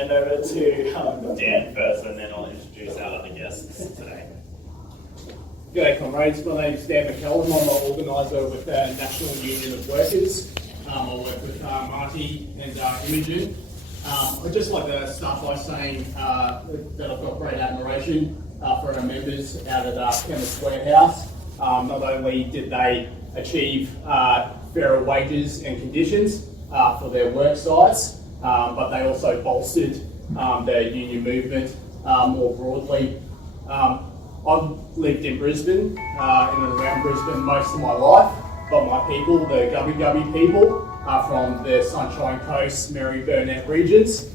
hand over to Dan first, and then I'll introduce our other guests today. G'day comrades, my name's Dan McCallum. I'm an organiser with the National Union of Workers. I work with Marty and Imogen. I'd just like to start by saying that I've got great admiration for our members out at Chemist Warehouse. Not only did they achieve fairer wages and conditions for their work sites, but they also bolstered the union movement more broadly. I've lived in Brisbane, in and around Brisbane most of my life, but my people, the Gubby Gubby people, are from the Sunshine Coast, Mary Burnett regions,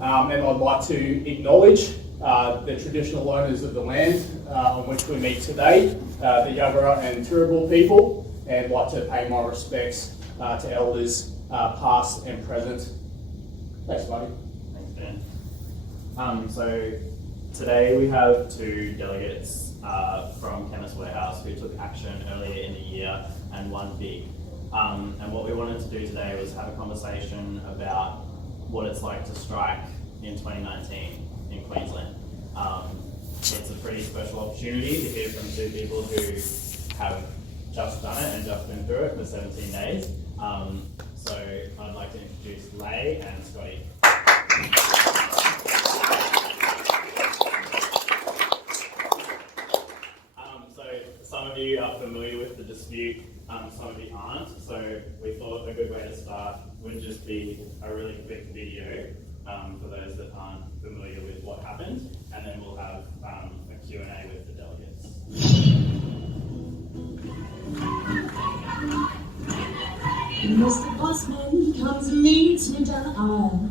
and I'd like to acknowledge the traditional owners of the land on which we meet today, the Yuggera and Turrbal people, and like to pay my respects to elders past and present. Thanks, buddy. Thanks, Dan. So today we have two delegates from Chemist Warehouse who took action earlier in the year and won big. And what we wanted to do today was have a conversation about what it's like to strike in 2019 in Queensland. It's a pretty special opportunity to hear from two people who have just done it and just been through it for 17 days. So I'd like to introduce Leigh and Scotty. So some of you are familiar with the dispute, some of you aren't. So we thought a good way to start would just be a really quick video for those that aren't familiar with what happened, and then we'll have a Q&A with the delegates. Mr. Bossman comes and meets me down the aisle,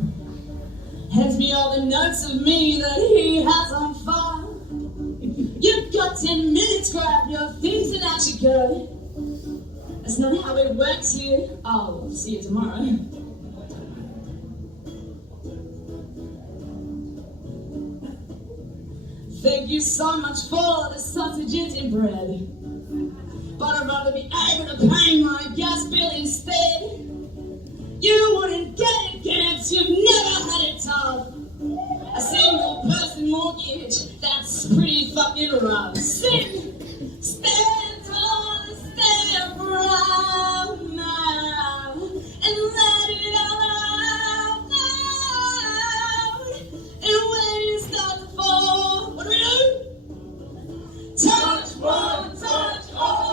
hands me all the notes of me that he has on file. You've got 10 minutes, grab your things and out you go. That's not how it works here. I'll see you tomorrow. Thank you so much for the sausages and bread, but I'd rather be able to pay my gas bill instead. You wouldn't get it, kids, you've never had it tough. A single person mortgage, that's pretty fucking rough. Sing, stand tall, stand proud now, and let it all out loud. And when you start to fall, what do we do? Touch one, touch all.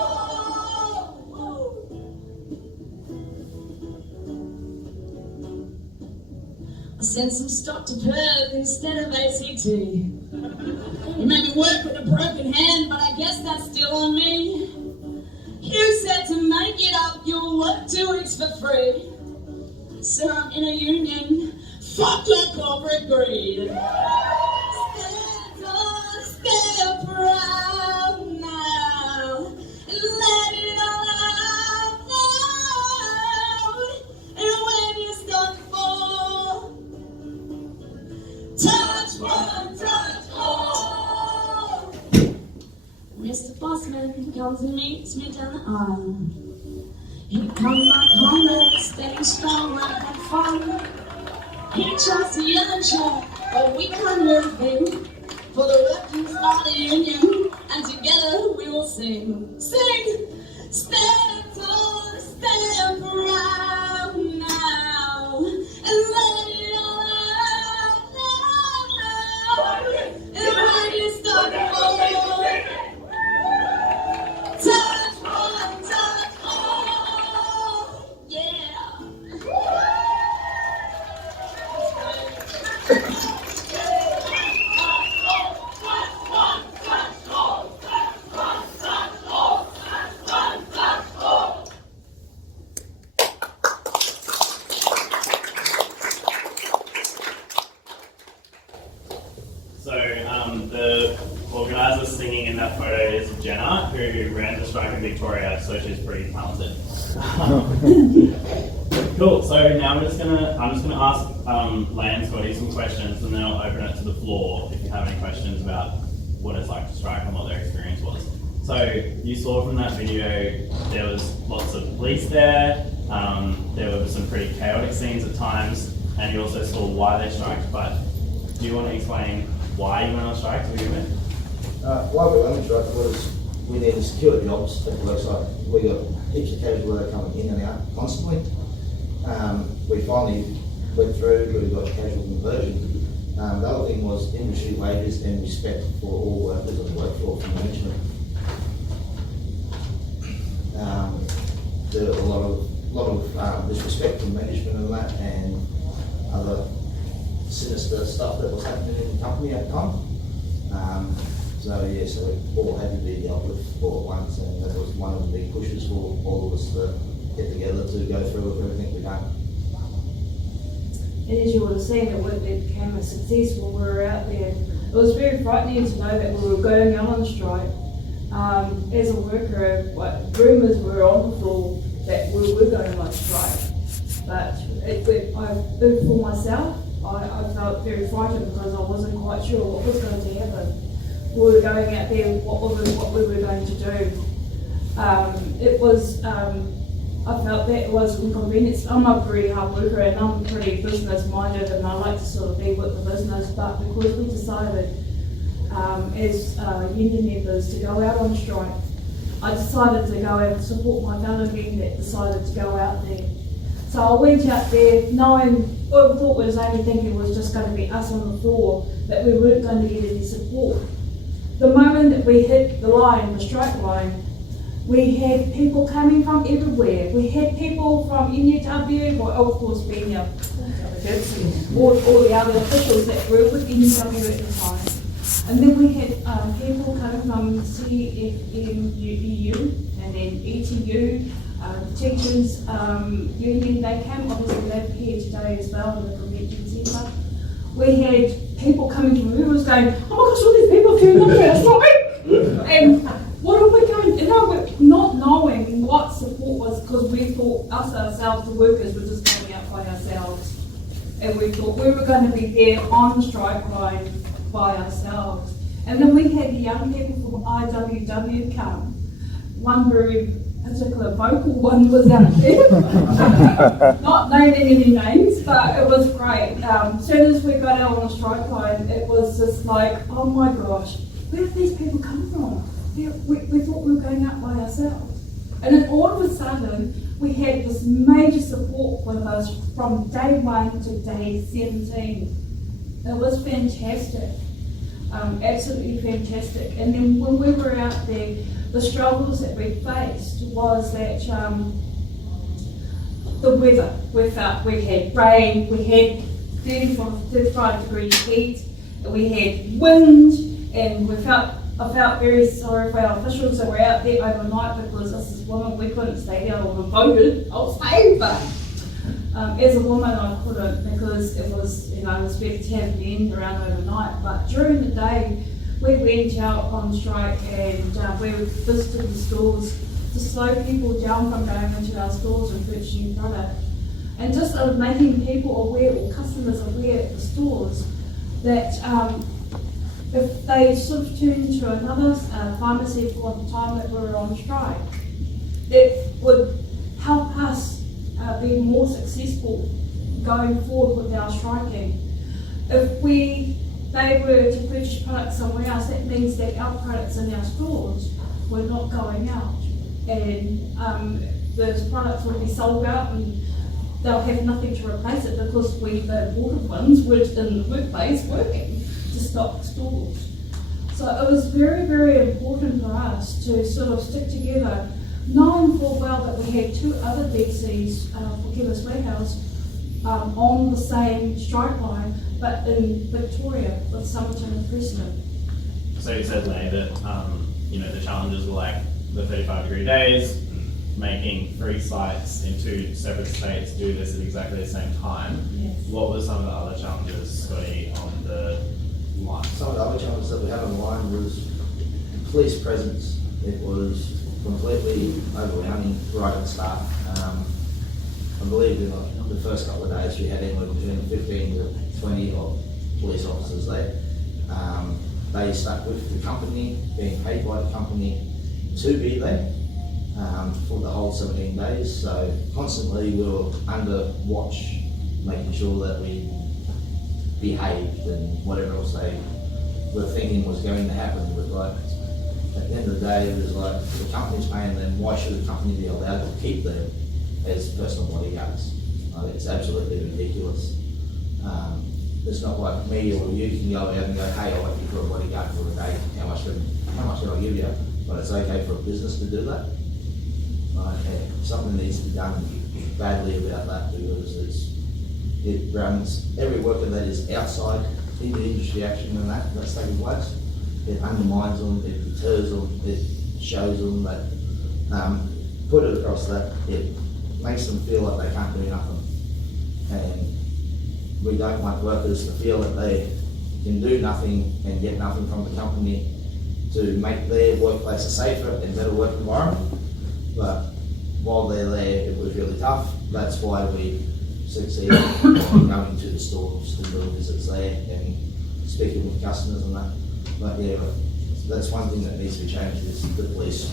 I sent some stock to Perth instead of ACT. You made me work with a broken hand, but I guess that's still on me. You said to make it up, you'll work 2 weeks for free. So I'm in a union, fuck your corporate greed. Stand tall, stand proud now, and let it all out loud. And when you start to fall, touch one, touch all. Mr. Bossman comes and meets me down the aisle. Here come my comrades, staying strong like I'm fun. He tries to yell and shout, but we can't hear a thing. For the workers are the union, and together we will sing. Sing! Stand tall, stand proud now, and let it all out now. And when you start to fall, touch one, touch all. Yeah! The organiser singing in that photo is Jenna, who ran the strike in Victoria, so she's pretty talented. Cool. So now I'm just gonna ask Leigh and Scotty some questions, and then I'll open it to the floor if you have any questions about what it's like to strike and what their experience was. So you saw from that video there was lots of police there. There were some pretty chaotic scenes at times. and you also saw why they striked, but do you want to explain why you went on strike to begin with? Why we went on strike was we needed secure jobs at the worksite. We got heaps of casual work coming in and out constantly. We finally went through, we got casual conversion. The other thing was industry wages and respect for all workers on the workfloor from management. There were a lot of disrespect from management and that, and other sinister stuff that was happening in the company at the time. So we all had to be dealt with all at once, and that was one of the big pushes for all of us to get together to go through with everything we've done. And as you would have seen, it became a success when we were out there. It was very frightening to know that we were going out on strike. As a worker, rumours were on the floor that we were going on strike. But for myself, I felt very frightened because I wasn't quite sure what was going to happen. We were going out there, what we were going to do. I felt that it was inconvenience. I'm a pretty hard worker and I'm pretty business minded, and I like to sort of be with the business, but because we decided as union members to go out on strike, I decided to go and support my fellow men that decided to go out there. So I went out there knowing, what I thought was only thinking was just going to be us on the floor, that we weren't going to get any support. The moment that we hit the line, the strike line, we had people coming from everywhere. We had people from NUW, or of course being our delegates, all the other officials that were with NUW at the time. And then we had people coming from CFMEU and then ETU, teachers union. They came, obviously they're here today as well in the convention centre. We had people coming from who was going, oh my gosh, all these people turned up to our strike. And what are we going to do? Not knowing what support was, because we thought ourselves, the workers, were just going out by ourselves. And we thought we were going to be there on the strike line by ourselves. And then we had the young people from IWW come. One very particular vocal one was out there. Not naming any names, but it was great. As soon as we got out on the strike line, it was just like, oh my gosh, where did these people come from? We thought we were going out by ourselves. And then all of a sudden, we had this major support with us from day 1 to day 17. It was fantastic, absolutely fantastic. And then when we were out there, the struggles that we faced was that the weather. We had rain, we had 35 degree heat, and we had wind, and I felt very sorry for our officials that were out there overnight, because as a woman we couldn't stay there. I would have voted, I'll stay, but as a woman I couldn't, because it was, it was better to have men around overnight. But during the day we went out on strike, and we visited the stores to slow people down from going into our stores and purchasing product, and just making people aware, or customers aware at the stores, that if they sort of turned to another pharmacy for the time that we were on strike, it would help us be more successful going forward with our striking. If they were to purchase products somewhere else, that means that our products in our stores were not going out, and those products will be sold out, and they'll have nothing to replace it, because the imported ones were in the workplace working to stock stores. So it was very, very important for us to sort of stick together, knowing full well that we had 2 other DCs for Chemist Warehouse on the same strike line, but in Victoria with Somerton and Brisbane. So you said, Lay, that the challenges were like the 35-degree days, making 3 sites in 2 separate states do this at exactly the same time. Yes. What were some of the other challenges, Scotty, on the line? Some of the other challenges that we had on the line was police presence. It was completely overwhelming right at the start. I believe in the first couple of days we had anywhere between 15 to 20 police officers there. They stuck with the company, being paid by the company to be there for the whole 17 days. So constantly we were under watch making sure that we behaved and whatever else they were thinking was going to happen. But like, at the end of the day, it was like, the company's paying them, why should the company be allowed to keep them as personal bodyguards? It's absolutely ridiculous. It's not like me or you can go out and go, hey, I'll let you for a bodyguard for a day, how much can I give you? But it's okay for a business to do that. Something needs to be done badly about that, because it runs every worker that is outside in the industry action and that's taking place. It undermines them, it deters them, it shows them that, put it across that, it makes them feel like they can't do nothing. And we don't want workers to feel that they can do nothing and get nothing from the company to make their workplace a safer and better work environment. But while they're there, it was really tough. That's why we succeeded in going to the stores and doing visits there and speaking with customers and that. But yeah, that's one thing that needs to be changed, is the police.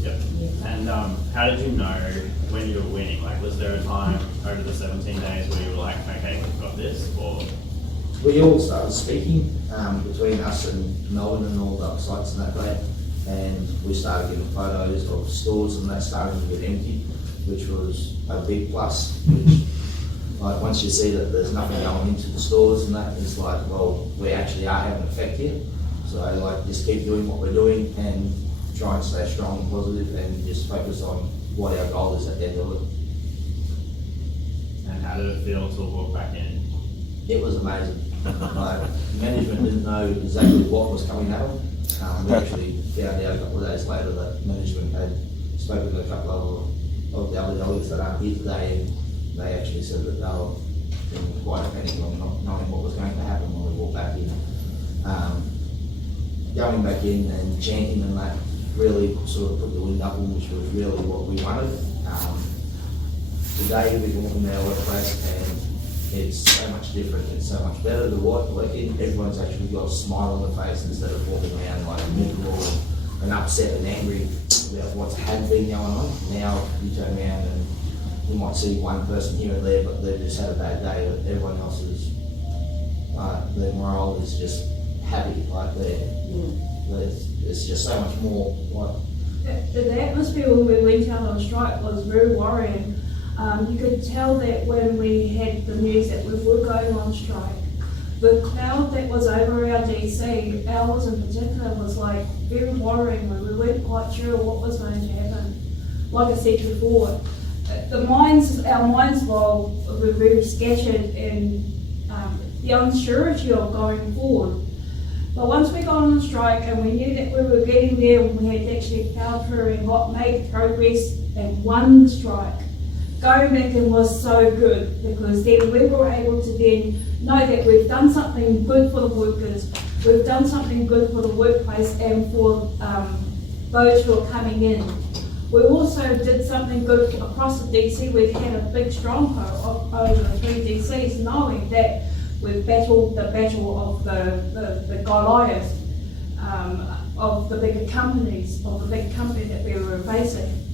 Yep. And how did you know when you were winning? Like, was there a time over the 17 days where you were like, okay, we've got this, or? We all started speaking between us and Melbourne and all the other sites and that day, and we started getting photos of stores and that started to get empty, which was a big plus. Which, like, once you see that there's nothing going into the stores and that, it's like, well, we actually are having an effect here. So like, just keep doing what we're doing and try and stay strong and positive and just focus on what our goal is at the end of it. And how did it feel to walk back in? It was amazing. Like, management didn't know exactly what was coming at them. We actually found out a couple of days later that management had spoken to a couple of the other delegates that aren't here today, and they actually said that they were in quite a panic on not knowing what was going to happen when we walked back in. Going back in and chanting and that really sort of put the wind up, which was really what we wanted. Today we walk in our workplace and it's so much different, it's so much better to work in. Everyone's actually got a smile on their face instead of walking around like miserable and upset and angry about what's had been going on. Now you turn around and you might see one person here and there, but they've just had a bad day, but everyone else is, their morale is just happy, like there's just so much more. Like, the atmosphere when we went out on strike was very worrying. You could tell that when we had the news that we were going on strike, the cloud that was over our DC, ours in particular, was like very worrying. We weren't quite sure what was going to happen. Like I said before, our minds were very scattered and the uncertainty of going forward. But once we got on strike and we knew that we were getting there, we had actually powered through and made progress and won the strike. Going back in was so good, because then we were able to then know that we've done something good for the workers, we've done something good for the workplace and for those who are coming in. We also did something good across the DC. We've had a big stronghold over the 3 DCs, knowing that we've battled the battle of the Goliath of the bigger companies, of the big company that we were facing.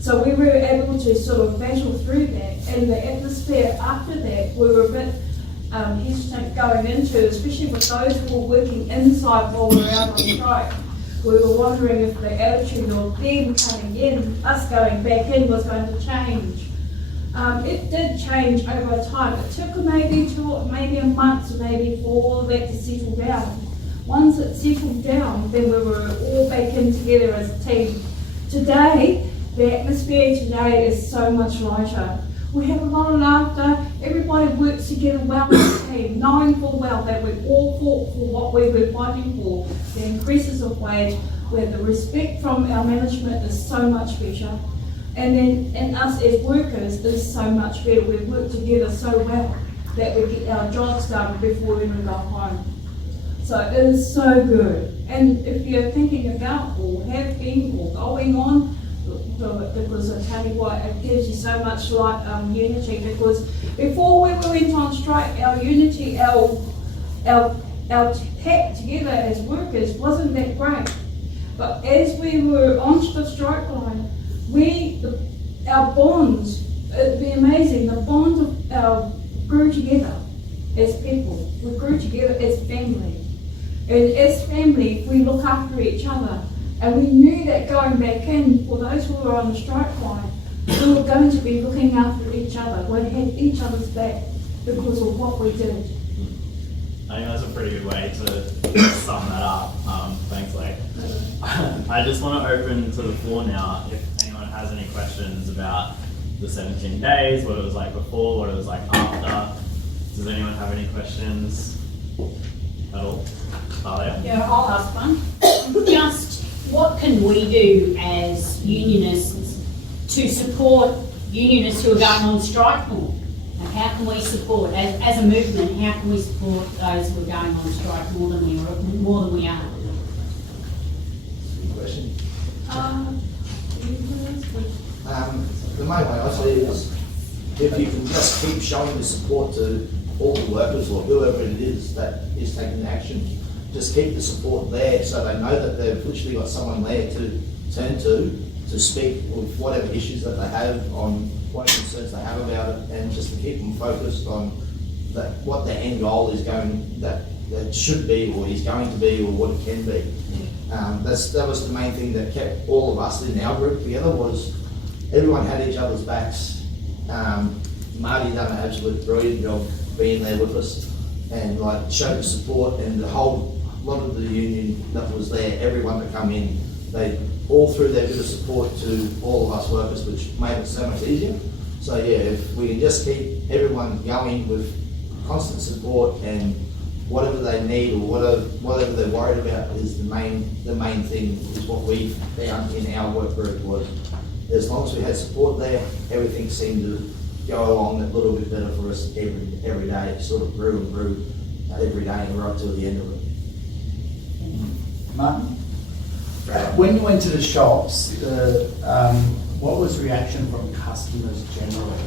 So we were able to sort of battle through that, and the atmosphere after that, we were a bit hesitant going into, especially with those who were working inside while we were out on strike. We were wondering if the attitude of them coming in, us going back in, was going to change. It did change over time. It took maybe a month, maybe for all of that to settle down. Once it settled down, then we were all back in together as a team. Today, the atmosphere today is so much lighter. We have a lot of laughter. Everybody works together well as a team, knowing full well that we all fought for what we were fighting for, the increases of wage, where the respect from our management is so much better. And then and us as workers is so much better. We work together so well that we get our jobs done before we even go home. So it is so good. And if you're thinking about or have been or going on, do it, because I tell you what, it gives you so much unity. Because before we went on strike, our unity, our pact together as workers wasn't that great. But as we were onto the strike line, our bonds it'd be amazing. The bond of our grew together as people. We grew together as family. And as family, we look after each other. And we knew that going back in, for those who were on the strike line, we were going to be looking after each other. We'd have each other's back because of what we did. I think that's a pretty good way to sum that up. Thanks, Lake. I just want to open to the floor now. If anyone has any questions about the 17 days, what it was like before, what it was like after. Does anyone have any questions at all? Talia? Yeah, I'll ask one. Just what can we do as unionists to support unionists who are going on strike more? Like how can we support, as a movement, how can we support those who are going on strike more than we are? Good question. The main way I see it is if you can just keep showing the support to all the workers or whoever it is that is taking action, just keep the support there so they know that they've literally got someone there to turn to speak with whatever issues that they have, on what concerns they have about it, and just to keep them focused on that, what the end goal is going, that should be or is going to be or what it can be. That was the main thing that kept all of us in our group together, was everyone had each other's backs. Marty done an absolute brilliant job being there with us and like showed the support, and the whole lot of the union that was there, everyone that come in, they all threw their bit of support to all of us workers, which made it so much easier. So yeah, if we can just keep everyone going with constant support, and whatever they need or whatever they're worried about is the main thing, is what we found in our work group. Was as long as we had support there, everything seemed to go along a little bit better for us every day. It sort of grew and grew every day and right till the end of it. Martin? When you went to the shops, what was reaction from customers generally?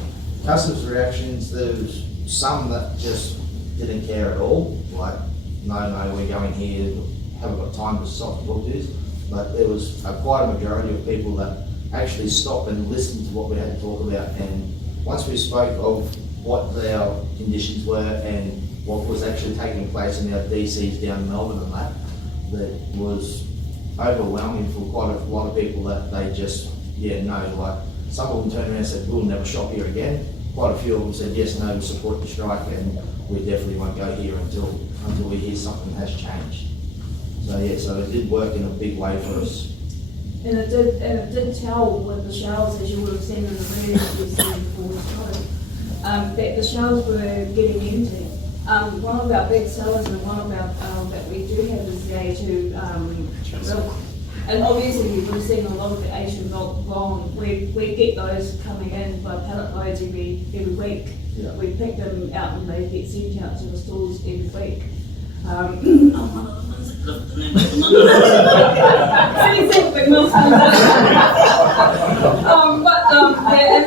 Customers' reactions, there was some that just didn't care at all, like, no, we're going here, haven't got time to soft book this. But there was quite a majority of people that actually stopped and listened to what we had to talk about. And once we spoke of what our conditions were and what was actually taking place in our DCs down in Melbourne and that was overwhelming for quite a lot of people, that they just, like some of them turned around and said, we'll never shop here again. Quite a few of them said, yes, no, we support the strike and we definitely won't go here until we hear something has changed. So yeah, so it did work in a big way for us. And it did tell with the shelves, as you would have seen in the video that we've seen before we started, that the shelves were getting empty. One of our big sellers and one of our that we do have is the A2 milk. And obviously we've seen a lot of the Asian milk gone. We get those coming in by pallet loads every week. Yeah. We pick them out and they get sent out to the stores every week. And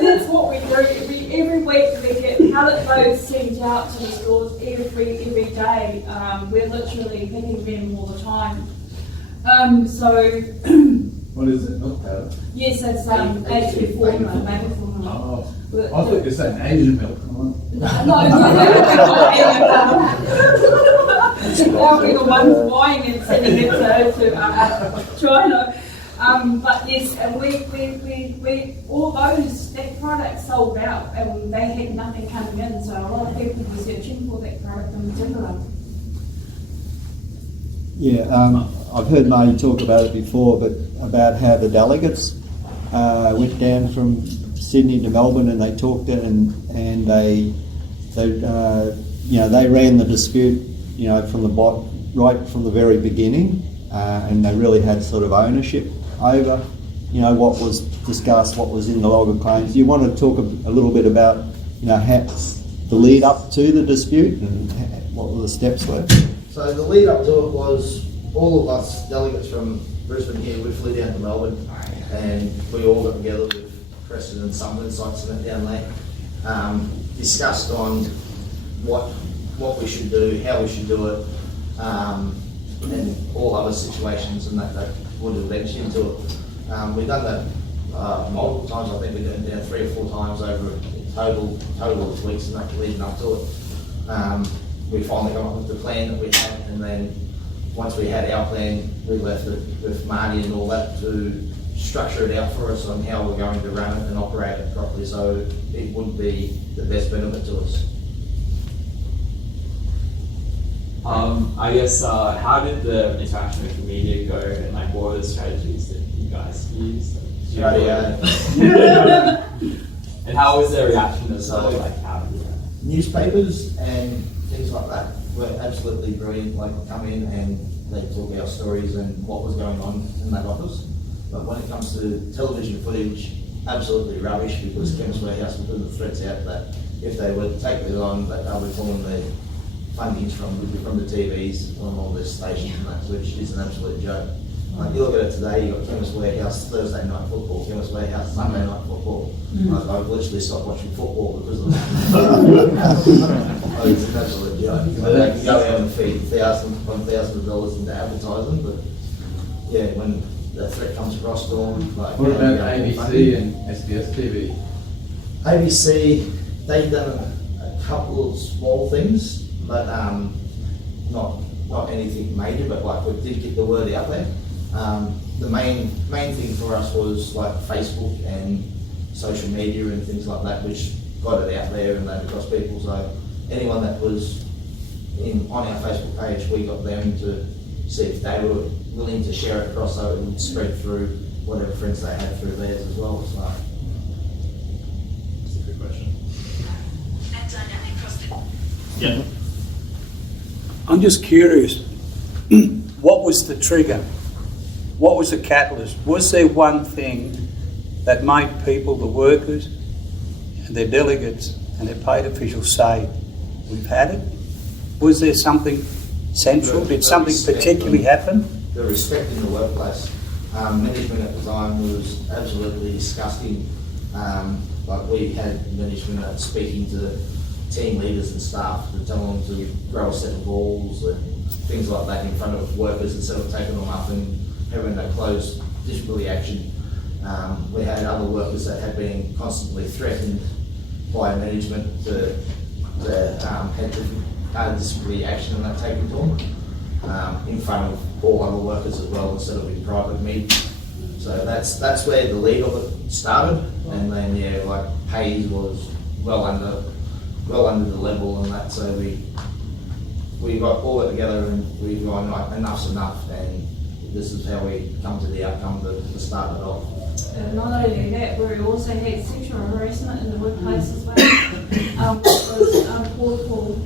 that's what we do. Every week we get pallet loads sent out to the stores every day. We're literally picking them all the time. What is it, milk powder? Yes, it's A2 formula, maple formula. Oh, I thought you were saying Asian milk. No, I'll be the ones buying it, sending it to China. But yes, and we all that product sold out, and they had nothing coming in, so a lot of people were searching for that product in particular. Yeah, I've heard Marty talk about it before, but about how the delegates went down from Sydney to Melbourne, and they talked it, and they ran the dispute, right from the very beginning, and they really had sort of ownership over, what was discussed, what was in the log of claims. You want to talk a little bit about, how the lead up to the dispute and what the steps were? So the lead up to it was all of us delegates from Brisbane here, we flew down to Melbourne and we all got together with Preston and Summerlin sites and down there, discussed on what we should do, how we should do it, and all other situations and that would have ventured into it. We've done that multiple times. I think we went down 3 or 4 times over total of weeks and that leading up to it. We finally got up with the plan that we had, and then once we had our plan, we left it with Marty and all that to structure it out for us on how we're going to run it and operate it properly, so it would be the best benefit to us. I guess, how did the interaction with the media go, and like what were the strategies that you guys used? And how was their reaction as well? Like how did you Newspapers and things like that were absolutely brilliant. Like come in and they talk our stories and what was going on in that office. But when it comes to television footage, absolutely rubbish, because Chemist Warehouse will put the threats out that if they were to take it on, that they'll be pulling the fundings from the TVs on all their stations and that, which is an absolute joke. Like you look at it today, you've got Chemist Warehouse Thursday night football, Chemist Warehouse Sunday night football. Like, I've literally stopped watching football because of that. It's an absolute joke. So they can go out and feed thousands of dollars into advertising, but yeah, when the threat comes across to them, like what about ABC and SBS TV? ABC, they've done a couple of small things, but not anything major. But like we did get the word out there. The main thing for us was like Facebook and social media and things like that, which got it out there and that across people. So anyone that was on our Facebook page, we got them to see if they were willing to share it across, so it would spread through whatever friends they had through theirs as well. So That's a good question. Yeah. I'm just curious, what was the trigger? What was the catalyst? Was there one thing that made people, the workers, and their delegates and their paid officials say, we've had it? Was there something central? Did something particularly happen? The respect in the workplace. Management at the time was absolutely disgusting. Like we had management speaking to team leaders and staff to tell them to grow a set of balls and things like that in front of workers instead of taking them up and having a closed disciplinary action. We had other workers that had been constantly threatened by management to have disciplinary action and that taken to them in front of all other workers as well, instead of in private meetings. So that's where the lead of it started, and then yeah, like Hayes was well under the level and that, so we got all it together and we gone like enough's enough, and this is how we come to the outcome to start it off. Not only that, we also had sexual harassment in the workplace as well, which was uncalled for,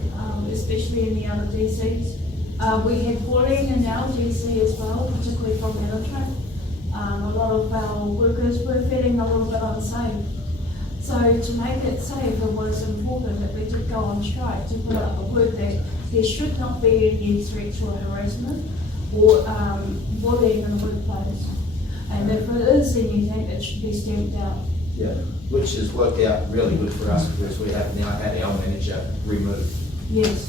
especially in the other DCs. We had bullying in our DC as well, particularly from management. A lot of our workers were feeling a little bit unsafe. So to make it safe, it was important that we did go on strike to put up a word that there should not be any threats or harassment or bullying in the workplace. And if it is anything, it should be stamped out. Yeah, which has worked out really good for us because we have now had our manager removed. Yes.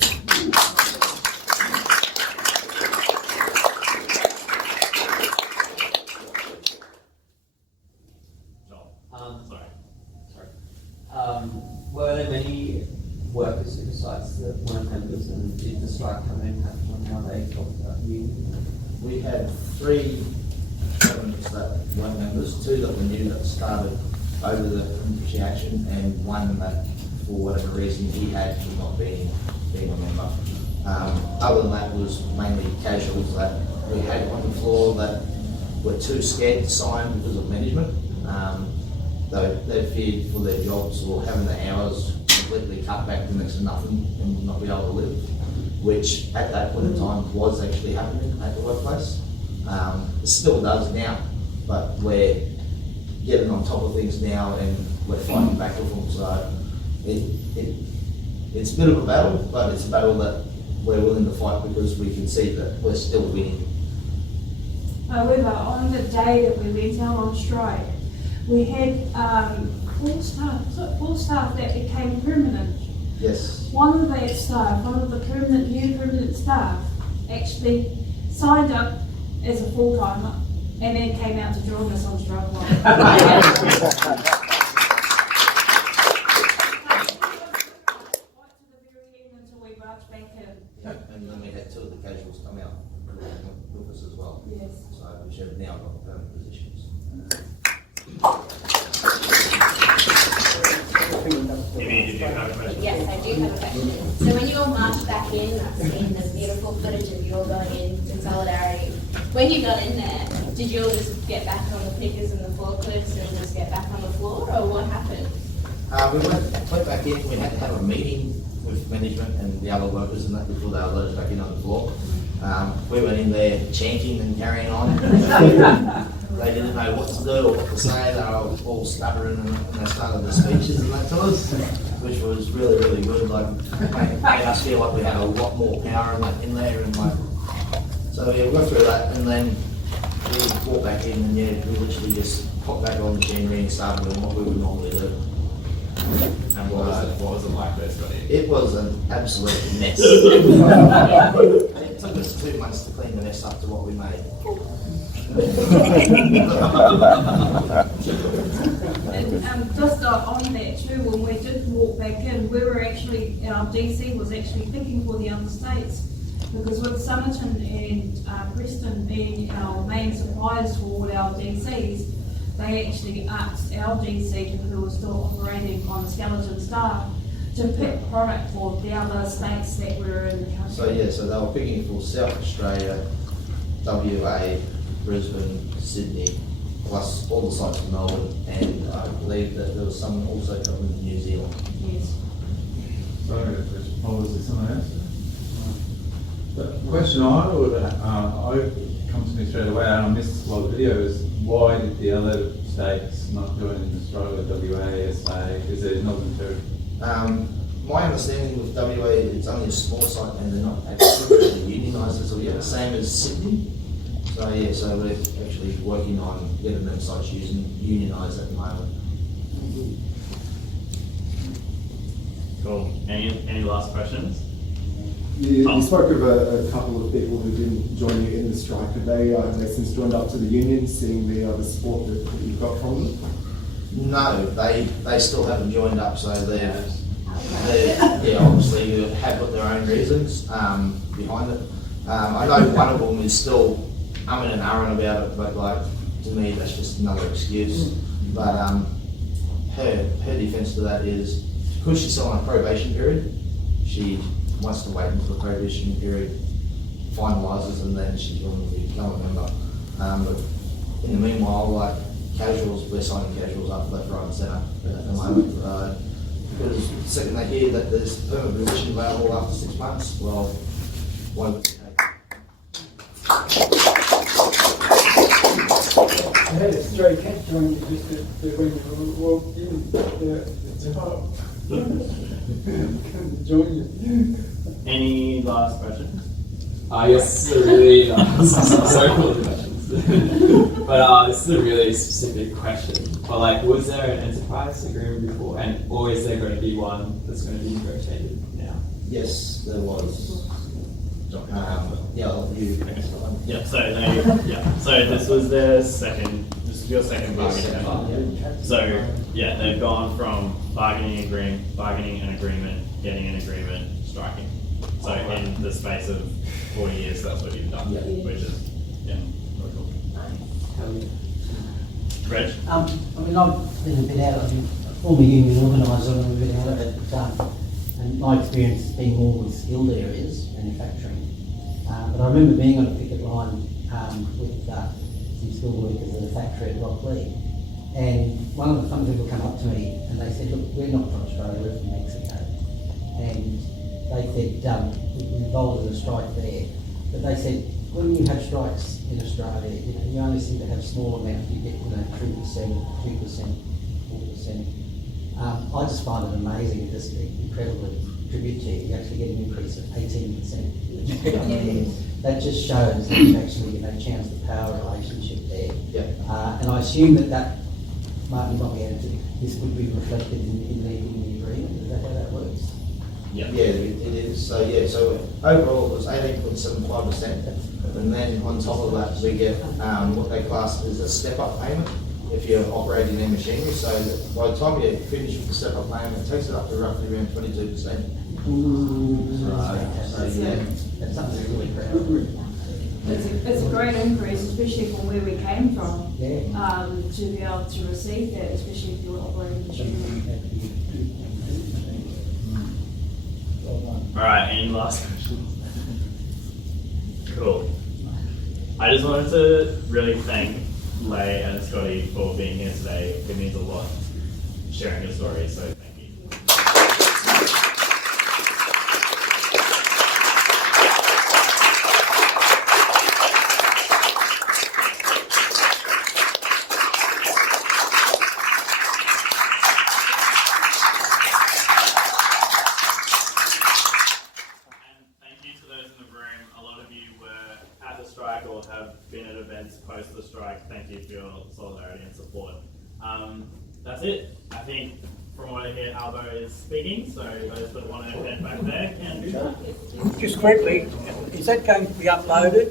were there many workers who besides the weren't members, and did the strike have an impact on how they felt about the union? We had 3 governments that weren't members, 2 that were new that started over the industry action, and 1 that, for whatever reason, he had for not being a member. Other than that, was mainly casuals that we had on the floor that were too scared to sign because of management. They feared for their jobs or having the hours completely cut back to next to nothing and not be able to live, which at that point in time was actually happening at the workplace. It still does now, but we're getting on top of things now and we're fighting back with them. So it's a bit of a battle, but it's a battle that we're willing to fight because we can see that we're still winning. However, on the day that we went out on strike, we had 4 staff that became permanent. Yes. One of the new permanent staff, actually signed up as a full-timer and then came out to join us on strike one. Until we marched back in. And then we had two of the casuals come out with us as well. Yes. So which have now got permanent positions. Maybe did you have a question? Yes, I do have a question. So when you all marched back in, I've seen the beautiful footage of you all going in solidarity. When you got in there, did you all just get back on the pickers and the forklifts and just get back on the floor, or what happened? We went back in, we had to have a meeting with management and the other workers and that before they let us back in on the floor. We went in there chanting and carrying on. They didn't know what to do or what to say. They were all stuttering and they started the speeches and that to us, which was really, really good. Like, made us feel like we had a lot more power in there. And like, so yeah, we got through that and then we walked back in and yeah, we literally just popped back on the machinery and started doing what we would normally do. And what was it like first got in? It was an absolute mess. It took us 2 months to clean the mess up to what we made. And just on that too, when we did walk back in, we were actually, our DC was actually picking for the other states, because with Somerton and Brisbane being our main suppliers for all our DCs, they actually asked our DC, who was still operating on skeleton staff, to pick product for the other states that were in the country. So yeah, so they were picking for South Australia, WA, Brisbane, Sydney, plus all the sites in Melbourne, and I believe that there was some also coming to New Zealand. Yes. Sorry, obviously someone else. The question I come to me straight away, and I missed a lot of videos. Why did the other states not join in Australia, WA, SA, because they're Northern Territory? My understanding with WA, it's only a small site and they're not actually unionised as of yet, same as Sydney. So yeah, so we're actually working on getting them sites unionised at the moment. Cool. Any last questions? You spoke of a couple of people who didn't join you in the strike. Have they since joined up to the union, seeing the support that you've got from them? No, they still haven't joined up, so they're obviously have got their own reasons behind it. I know one of them is still umming and ahhing about it, but like to me that's just another excuse. But her defence to that is because she's still on a probation period, she wants to wait until the probation period finalises and then she's willing to become a member. But in the meanwhile, like casuals, we're signing casuals up left, right and centre at the moment. Because the second they hear that there's a permanent position available after 6 months, well, why would they take it? I had a stray cat join you just when you walked in the top. Couldn't join you. Any last questions? Yes, this is a really so cool questions. But this is a really specific question. But like, was there an enterprise agreement before, or is there going to be one that's going to be negotiated now? Yes, there was. So this was their second. This is your second bargaining ever. So yeah, they've gone from bargaining an agreement, getting an agreement, striking. So in the space of 40 years, that's what you've done, which is really cool. Reg? I mean, I've been a bit out of it, former union organiser and a bit out of it, and my experience has been more with skilled areas, manufacturing. But I remember being on a picket line with some skilled workers at a factory at Rockley, and one of the fun people come up to me and they said, look, we're not from Australia, we're from Mexico. And they said, we're involved in a strike there, but they said, when you have strikes in Australia, you only seem to have small amounts. You get 3%, 2%, 4%. I just find it amazing, just incredibly tribute to you. You actually get an increase of 18%. That just shows that you actually chance the power relationship there. And I assume that Martin might be able to, this would be reflected in the agreement. Is that how that works? Yeah. Yeah, it is. So yeah, so overall it was 18.75%, and then on top of that we get what they class as a step-up payment if you're operating their machinery. So that by the time you finish with the step-up payment, it takes it up to roughly around 22%. So yeah, That's something really proud of. It's a great increase, especially from where we came from, Yeah. to be able to receive that, especially if you're operating machinery. Alright, any last questions? Cool. I just wanted to really thank Leigh and Scotty for being here today. It means a lot sharing your story, so thank you. Or have been at events post the strike. Thank you for your solidarity and support. That's it. I think from what I hear, Albo is speaking, so those that want to head back there can do that. Just quickly, is that going to be uploaded?